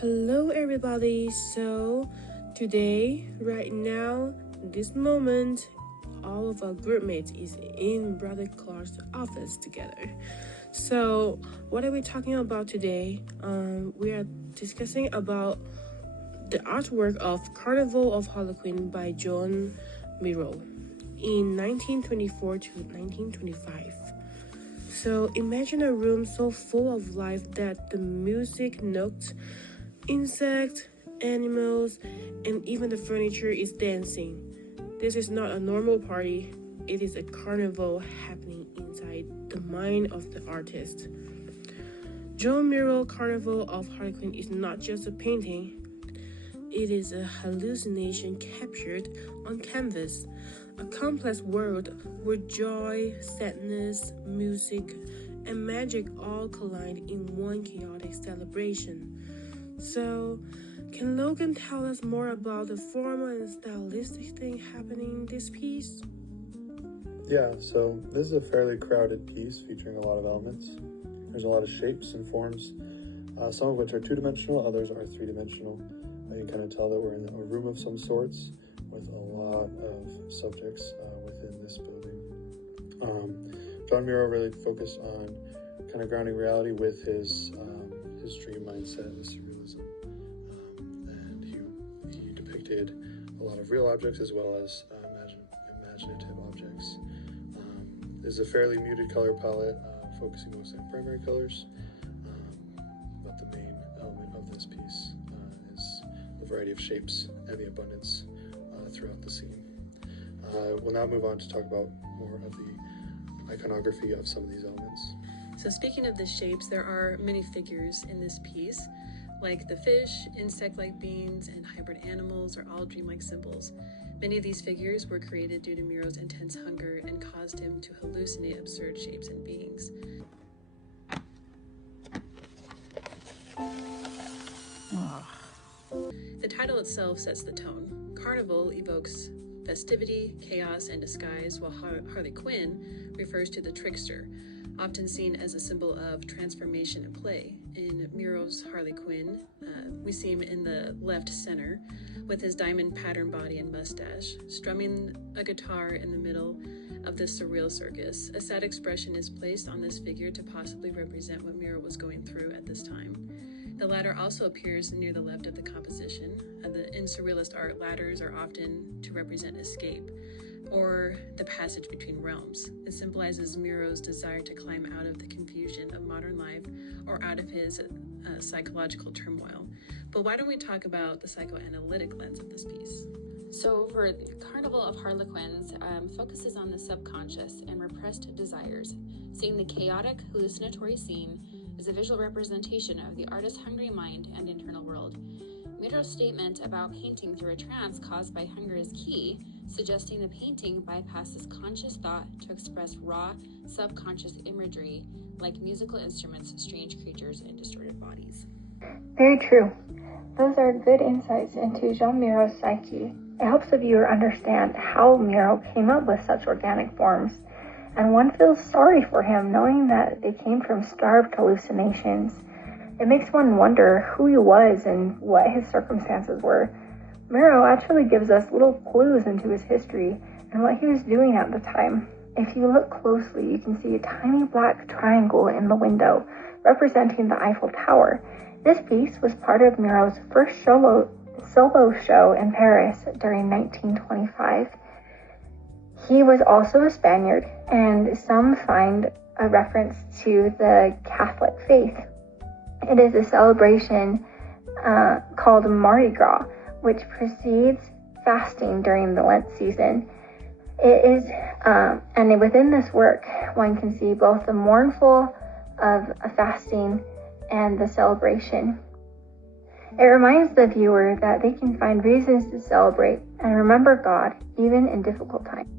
Hello everybody, so today, right now, this moment, all of our group mates is in Brother Clark's office together. So what are we talking about today? We are discussing about the artwork of Carnival of Harlequin by Joan Miró in 1924 to 1925. So imagine a room so full of life that the music notes, insects, animals, and even the furniture is dancing. This is not a normal party, it is a carnival happening inside the mind of the artist. Joan Miró Carnival of Harlequin is not just a painting, it is a hallucination captured on canvas, a complex world where joy, sadness, music, and magic all collide in one chaotic celebration. So, can Logan tell us more about the formal and stylistic thing happening in this piece? Yeah, so this is a fairly crowded piece featuring a lot of elements. There's a lot of shapes and forms, some of which are two-dimensional, others are three-dimensional. You can kind of tell that we're in a room of some sorts with a lot of subjects within this building. Joan Miró really focused on kind of grounding reality with his dream mindset and surrealism. And he depicted a lot of real objects as well as imaginative objects. There's a fairly muted color palette, focusing mostly on primary colors, but the main element of this piece is the variety of shapes and the abundance throughout the scene. We'll now move on to talk about more of the iconography of some of these elements. So speaking of the shapes, there are many figures in this piece, like the fish, insect-like beings, and hybrid animals are all dreamlike symbols. Many of these figures were created due to Miró's intense hunger and caused him to hallucinate absurd shapes and beings. The title itself sets the tone. Carnival evokes festivity, chaos, and disguise, while Harlequin refers to the trickster, often seen as a symbol of transformation and play. In Miró's Harlequin, we see him in the left center with his diamond pattern body and mustache, strumming a guitar in the middle of this surreal circus. A sad expression is placed on this figure to possibly represent what Miró was going through at this time. The ladder also appears near the left of the composition. In surrealist art, ladders are often to represent escape or the passage between realms. It symbolizes Miró's desire to climb out of the confusion of modern life or out of his psychological turmoil. But why don't we talk about the psychoanalytic lens of this piece? So for Carnival of Harlequins focuses on the subconscious and repressed desires. Seeing the chaotic, hallucinatory scene is a visual representation of the artist's hungry mind and internal world. Miró's statement about painting through a trance caused by hunger is key, suggesting the painting bypasses conscious thought to express raw, subconscious imagery like musical instruments, strange creatures, and distorted bodies. Very true. Those are good insights into Joan Miró's psyche. It helps the viewer understand how Miró came up with such organic forms, and one feels sorry for him knowing that they came from starved hallucinations. It makes one wonder who he was and what his circumstances were. Miró actually gives us little clues into his history and what he was doing at the time. If you look closely, you can see a tiny black triangle in the window, representing the Eiffel Tower. This piece was part of Miró's first solo show in Paris during 1925. He was also a Spaniard, and some find a reference to the Catholic faith. It is a celebration called Mardi Gras, which precedes fasting during the Lent season. It is, and within this work, one can see both the mournful of a fasting and the celebration. It reminds the viewer that they can find reasons to celebrate and remember God even in difficult times.